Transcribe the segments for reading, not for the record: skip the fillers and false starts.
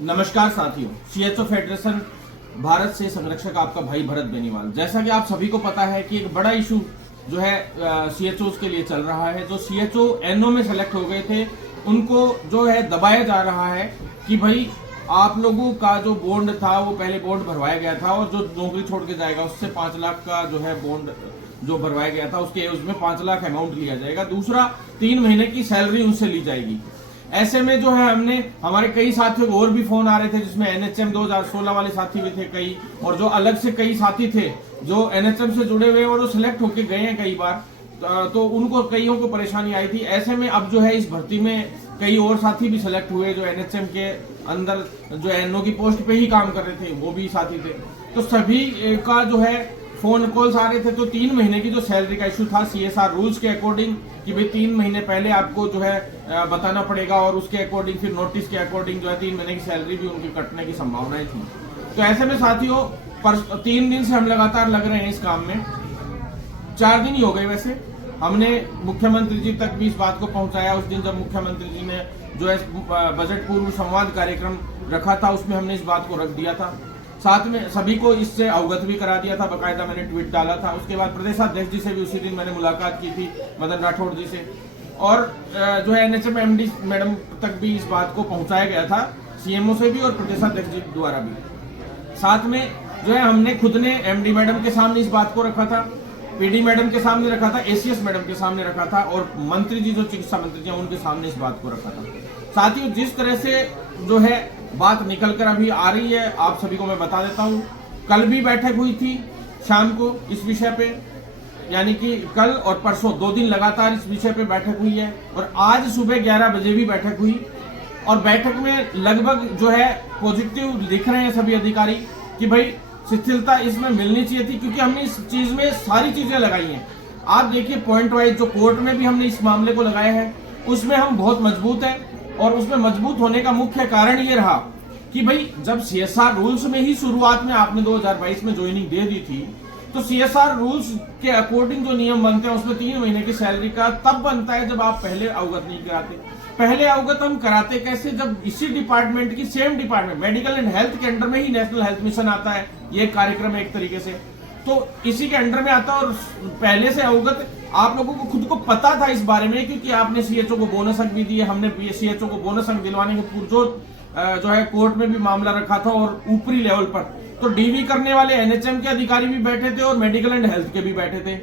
नमस्कार साथियों, CHO federation Bharat से संरक्षक आपका भाई भरत बेनीवाल। जैसा कि आप सभी को पता है कि एक बड़ा इशू जो है सीएचओ के लिए चल रहा है। जो सीएचओ एनओ में सेलेक्ट हो गए थे उनको जो है दबाया जा रहा है कि भाई आप लोगों का जो बॉन्ड था वो पहले बॉन्ड भरवाया गया था और जो नौकरी छोड़ के जाएगा उससे 5 लाख का जो है बॉन्ड जो भरवाया गया था उसके उसमें 5 लाख अमाउंट लिया जाएगा। दूसरा 3 महीने की सैलरी उनसे ली जाएगी। ऐसे में जो है हमने हमारे कई साथियों को और भी फोन आ रहे थे जिसमें एनएचएम 2016 वाले साथी भी थे कई, और जो अलग से कई साथी थे जो एनएचएम से जुड़े हुए और वो सिलेक्ट होके गए हैं कई बार, तो उनको कईयों को परेशानी आई थी। ऐसे में अब जो है इस भर्ती में कई और साथी भी सिलेक्ट हुए जो एनएचएम के अंदर जो एनओ की पोस्ट पे ही काम कर रहे थे, वो भी साथी थे। तो सभी का जो है फोन कॉल्स आ रहे थे। तो 3 महीने की जो सैलरी का इशू था सीएसआर रूल्स के अकॉर्डिंग कि भाई 3 महीने पहले आपको जो है बताना पड़ेगा और उसके अकॉर्डिंग फिर नोटिस के अकॉर्डिंग जो है 3 महीने की सैलरी भी उनकी कटने की संभावनाएं थी। तो ऐसे में साथियों 3 दिन से हम लगातार लग रहे हैं इस काम में। 4 दिन ही हो गए वैसे। हमने मुख्यमंत्री जी तक भी इस बात को पहुंचाया। उस दिन जब मुख्यमंत्री जी ने जो है बजट पूर्व संवाद कार्यक्रम रखा था उसमें हमने इस बात को रख दिया था। साथ में सभी को इससे अवगत भी करा दिया था, बकायदा मैंने ट्वीट डाला था। उसके बाद प्रदेशाध्यक्ष जी से भी उसी दिन मैंने मुलाकात की थी, मदन राठौड़ जी से, और जो है एनएचएम एमडी मैडम तक भी इस बात को पहुंचाया गया था, सीएमओ से भी और प्रदेशाध्यक्ष जी द्वारा भी। साथ में जो है हमने खुद ने एमडी मैडम के सामने इस बात को रखा था, पीडी मैडम के सामने रखा था, एसीएस मैडम के सामने रखा था और मंत्री जी जो चिकित्सा मंत्री जी उनके सामने इस बात को रखा था। साथियों जिस तरह से जो है बात निकल कर अभी आ रही है आप सभी को मैं बता देता हूं। कल भी बैठक हुई थी शाम को इस विषय पे, यानी कि कल और परसों 2 दिन लगातार इस विषय पे बैठक हुई है और आज सुबह 11 बजे भी बैठक हुई। और बैठक में लगभग जो है पॉजिटिव लिख रहे हैं सभी अधिकारी कि भाई शिथिलता इसमें मिलनी चाहिए थी, क्योंकि हमने इस चीज में सारी चीजें लगाई हैं। आप देखिए पॉइंट वाइज जो कोर्ट में भी हमने इस मामले को लगाया है उसमें हम बहुत मजबूत हैं। और उसमें मजबूत होने का मुख्य कारण ये रहा कि भाई जब सीएसआर रूल्स में ही शुरुआत में आपने 2022 में ज्वाइनिंग दे दी थी, तो सीएसआर रूल्स के अकॉर्डिंग जो नियम बनते हैं उसमें 3 महीने की सैलरी का तब बनता है जब आप पहले अवगत नहीं कराते। पहले अवगत हम कराते कैसे, जब इसी डिपार्टमेंट की same department medical and health के अंडर में ही नेशनल हेल्थ मिशन आता है, ये कार्यक्रम है एक तरीके से, तो इसी के अंडर में आता है। और पहले से अवगत आप लोगों को खुद को पता था इस बारे में, क्योंकि आपने सीएचओ को बोनस अंक भी दिए, हमने सीएचओ को बोनस अंक दिलवाने के पुरजोर जो है कोर्ट में भी मामला रखा था और ऊपरी लेवल पर तो डीवी करने वाले एनएचएम के अधिकारी भी बैठे थे और मेडिकल एंड हेल्थ के भी बैठे थे।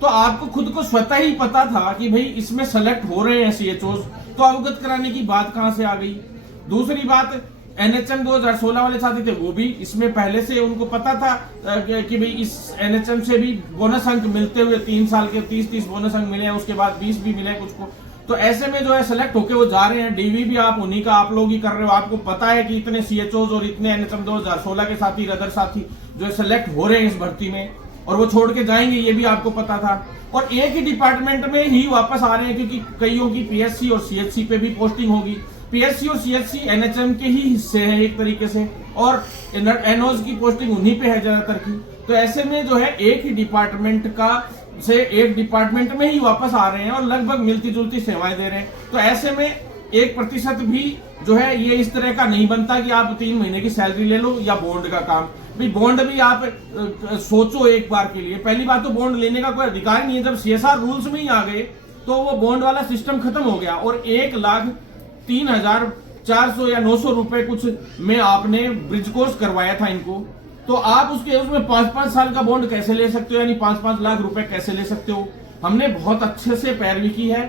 तो आपको खुद को स्वतः ही पता था कि भाई इसमें सेलेक्ट हो रहे हैं सीएचओ, तो अवगत कराने की बात कहां से आ गई। दूसरी बात, एनएचएम 2016 वाले साथी थे वो भी इसमें पहले से उनको पता था कि भाई इस एनएचएम से भी बोनस अंक मिलते हुए 3 साल के 30-30 बोनस अंक मिले हैं, उसके बाद 20 भी मिले कुछ को। तो ऐसे में जो है सेलेक्ट होके वो जा रहे हैं। डीवी भी आप उन्हीं का आप लोग ही कर रहे हो। आपको पता है कि इतने सीएचओ और इतने एनएचएम 2016 के साथी अदर साथी जो है सेलेक्ट हो रहे हैं इस भर्ती में और वो छोड़ के जाएंगे, ये भी आपको पता था। और एक ही डिपार्टमेंट में ही वापस आ रहे हैं क्योंकि कईयों की पीएससी और सीएचसी पे भी पोस्टिंग होगी। पीएससी और सीएचसी एनएचएम के ही हिस्से हैं एक तरीके से, और एनओज की पोस्टिंग उन्हीं पे है ज्यादातर की। तो ऐसे में जो है एक ही डिपार्टमेंट का से एक डिपार्टमेंट में ही वापस आ रहे हैं और लगभग मिलती जुलती सेवाएं दे रहे हैं। तो ऐसे में 1% भी जो है ये इस तरह का नहीं बनता कि आप 3 महीने की सैलरी ले लो या बॉन्ड का काम। भाई बॉन्ड भी आप सोचो एक बार के लिए। पहली बात तो बॉन्ड लेने का कोई अधिकार नहीं है। जब सीएसआर रूल्स में ही आ गए तो वो बॉन्ड वाला सिस्टम खत्म हो गया और 1,03,400 या 900 रुपए कुछ में आपने ब्रिज कोर्स करवाया था इनको। तो आप उसमें 5-5 साल का बॉन्ड कैसे ले सकते हो, यानी 5-5 लाख रुपए कैसे ले सकते हो। हमने बहुत अच्छे से पैरवी की है।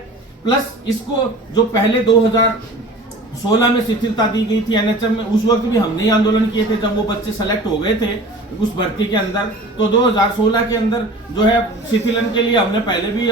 प्लस इसको जो पहले 2016 में शिथिलता दी गई थी एनएचएम में, उस वक्त भी हमने ही आंदोलन किए थे जब वो बच्चे सेलेक्ट हो गए थे उस भर्ती के अंदर। तो 2016 के अंदर जो है शिथिलन के लिए हमने पहले भी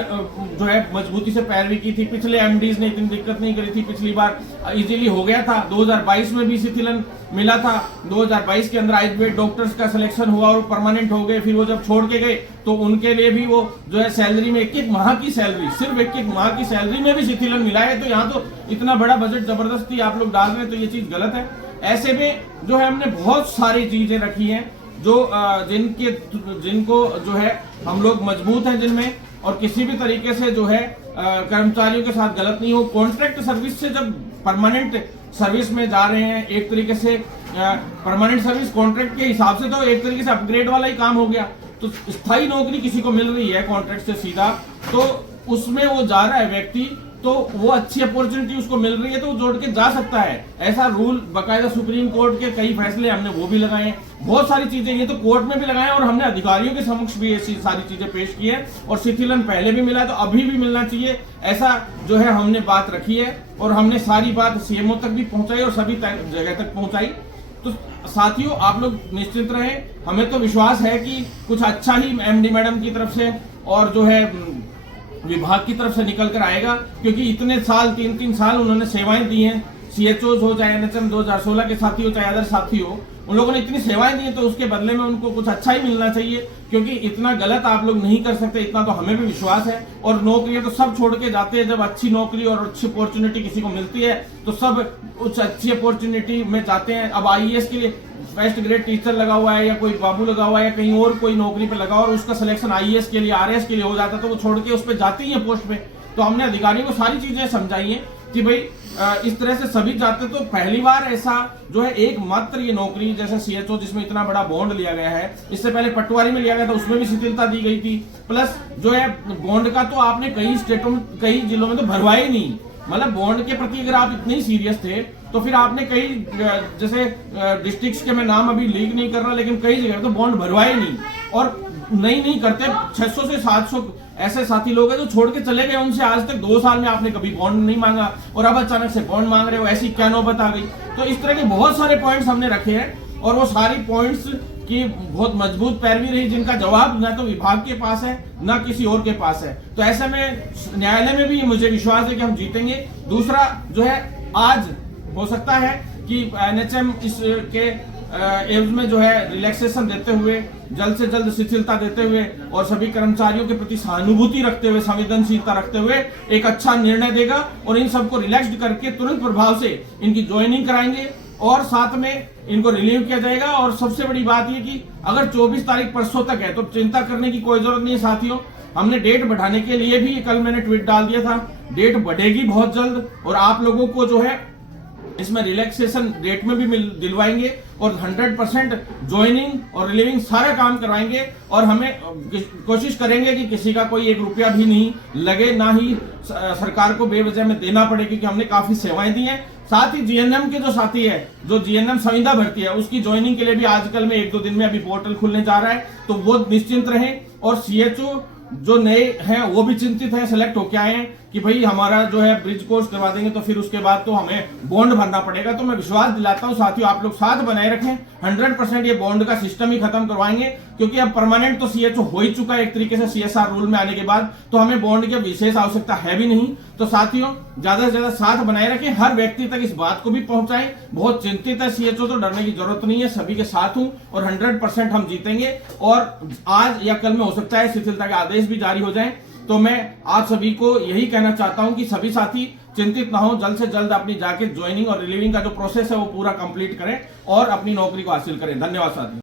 जो है मजबूती से पैरवी की थी। पिछले एमडीज ने इतनी दिक्कत नहीं करी थी, पिछली बार इजीली हो गया था। 2022 में भी शिथिलन मिला था। 2022 के अंदर आयुर्वेद डॉक्टर्स का सिलेक्शन हुआ और परमानेंट हो गए। फिर वो जब छोड़ के गए तो उनके लिए भी वो जो है सैलरी में 1-1 माह की सैलरी, सिर्फ 1-1 माह की सैलरी में भी शिथिलन मिला है। तो यहाँ तो इतना बड़ा बजट जबरदस्ती आप लोग डाल रहे हैं, तो ये चीज गलत है। ऐसे में जो है हमने बहुत सारी चीजें रखी हैं जो जिनको जो है हम लोग मजबूत हैं जिनमें, और किसी भी तरीके से जो है कर्मचारियों के साथ गलत नहीं हो। कॉन्ट्रैक्ट सर्विस से जब परमानेंट सर्विस में जा रहे हैं, एक तरीके से परमानेंट सर्विस कॉन्ट्रैक्ट के हिसाब से तो एक तरीके से अपग्रेड वाला ही काम हो गया। तो स्थायी नौकरी किसी को मिल रही है कॉन्ट्रैक्ट से सीधा, तो उसमें वो जा रहा है व्यक्ति, तो वो अच्छी अपॉर्चुनिटी उसको मिल रही है तो वो जोड़ के जा सकता है। ऐसा रूल बकायदा सुप्रीम कोर्ट के कई फैसले हमने वो भी लगाए हैं, बहुत सारी चीजें ये तो कोर्ट में भी लगाए हैं और हमने अधिकारियों के समक्ष भी ऐसी सारी चीजें पेश की है। और शिथिलन पहले भी मिला तो अभी भी मिलना चाहिए, ऐसा जो है हमने बात रखी है और हमने सारी बात सीएमओ तक भी पहुंचाई और सभी जगह तक पहुंचाई। तो साथियों आप लोग निश्चित रहें, हमें तो विश्वास है कि कुछ अच्छा ही एमडी मैडम की तरफ से और जो है विभाग की तरफ से निकल कर आएगा, क्योंकि इतने साल 3-3 साल उन्होंने सेवाएं दी हैं। सीएचओ हो चाहे एनएचएम 2016 के साथी हो चाहे अदर साथी हो, उन लोगों ने इतनी सेवाएं दी हैं, तो उसके बदले में उनको कुछ अच्छा ही मिलना चाहिए, क्योंकि इतना गलत आप लोग नहीं कर सकते, इतना तो हमें भी विश्वास है। और नौकरियां तो सब छोड़ के जाते हैं, जब अच्छी नौकरी और अच्छी अपॉर्चुनिटी किसी को मिलती है तो सब उस अच्छी अपॉर्चुनिटी में जाते हैं। अब आईएएस के लिए फर्स्ट ग्रेड टीचर लगा हुआ है या कोई बाबू लगा हुआ है या कहीं और कोई नौकरी पे लगा और उसका सिलेक्शन आईएएस के लिए आरएएस के लिए हो जाता, तो वो छोड़ के उस पर जाते ही है पोस्ट पे। तो हमने अधिकारियों को सारी चीजें समझाई है कि भाई इस तरह से सभी जाते, तो पहली बार ऐसा जो है एकमात्र ये नौकरी जैसे सीएचओ जिसमें इतना बड़ा बॉन्ड लिया गया है, इससे पहले पटवारी में लिया गया था, उसमें भी शिथिलता दी गई थी। प्लस जो है बॉन्ड का तो आपने कई स्टेटों में कई जिलों में तो भरवा ही नहीं, मतलब बॉन्ड के प्रति अगर आप इतने ही सीरियस थे तो फिर आपने कई जैसे डिस्ट्रिक्ट्स के मैं नाम अभी लीक नहीं कर रहा, लेकिन कई जगह तो बॉन्ड भरवाए नहीं और नहीं करते। 600 से 700 ऐसे साथी लोग हैं जो छोड़ के चले गए, उनसे आज तक 2 साल में आपने कभी बॉन्ड नहीं मांगा और अब अचानक से बॉन्ड मांग रहे हो, ऐसी क्या नौबत आ गई। तो इस तरह के बहुत सारे पॉइंट्स हमने रखे हैं और वो सारी पॉइंट्स की बहुत मजबूत पैरवी रही, जिनका जवाब न तो विभाग के पास है न किसी और के पास है। तो ऐसे में न्यायालय में भी मुझे विश्वास है कि हम जीतेंगे। दूसरा जो है, आज हो सकता है कि एनएचएम इसके एवज में जो है रिलैक्सेशन देते हुए, जल्द से जल्द शिथिलता देते हुए और सभी कर्मचारियों के प्रति सहानुभूति रखते हुए, संवेदनशीलता रखते हुए एक अच्छा निर्णय देगा और इन सबको रिलैक्स्ड करके तुरंत प्रभाव से इनकी ज्वाइनिंग कराएंगे और साथ में इनको रिलीव किया जाएगा। और सबसे बड़ी बात यह कि अगर 24 तारीख परसों तक है तो चिंता करने की कोई जरूरत नहीं है साथियों। हमने डेट बढ़ाने के लिए भी कल मैंने ट्वीट डाल दिया था, डेट बढ़ेगी बहुत जल्द और आप लोगों को जो है इसमें रिलैक्सेशन डेट में भी दिलवाएंगे और 100% ज्वाइनिंग और रिलीविंग सारा काम करवाएंगे। और हमें कोशिश करेंगे कि किसी का कोई 1 रुपया भी नहीं लगे, ना ही सरकार को बेवजह में देना पड़े, क्योंकि हमने काफी सेवाएं दी हैं। साथ ही जीएनएम के जो साथी है, जो जीएनएम संविदा भर्ती है, उसकी ज्वाइनिंग के लिए भी आजकल में 1-2 दिन में अभी पोर्टल खुलने जा रहा है, तो वो निश्चिंत रहें। और सीएचओ जो नए हैं वो भी चिंतित हैं, सेलेक्ट होके आए हैं कि भाई हमारा जो है ब्रिज कोर्स करवा देंगे तो फिर उसके बाद तो हमें बॉन्ड भरना पड़ेगा। तो मैं विश्वास दिलाता हूं साथियों, आप लोग साथ बनाए रखें, 100% ये बॉन्ड का सिस्टम ही खत्म करवाएंगे, क्योंकि अब परमानेंट तो सीएचओ हो ही चुका है एक तरीके से सीएसआर रूल में आने के बाद, तो हमें बॉन्ड की विशेष आवश्यकता है भी नहीं। तो साथियों ज्यादा से ज्यादा साथ बनाए रखें, हर व्यक्ति तक इस बात को भी पहुंचाएं। बहुत चिंतित है सीएचओ, तो डरने की जरूरत नहीं है, सभी के साथ हूं और 100% हम जीतेंगे। और आज या कल में हो सकता है शिथिलता के आदेश भी जारी हो जाए। तो मैं आप सभी को यही कहना चाहता हूं कि सभी साथी चिंतित ना हो, जल्द से जल्द अपनी जाके ज्वाइनिंग और रिलीविंग का जो प्रोसेस है वो पूरा कंप्लीट करें और अपनी नौकरी को हासिल करें। धन्यवाद साथी।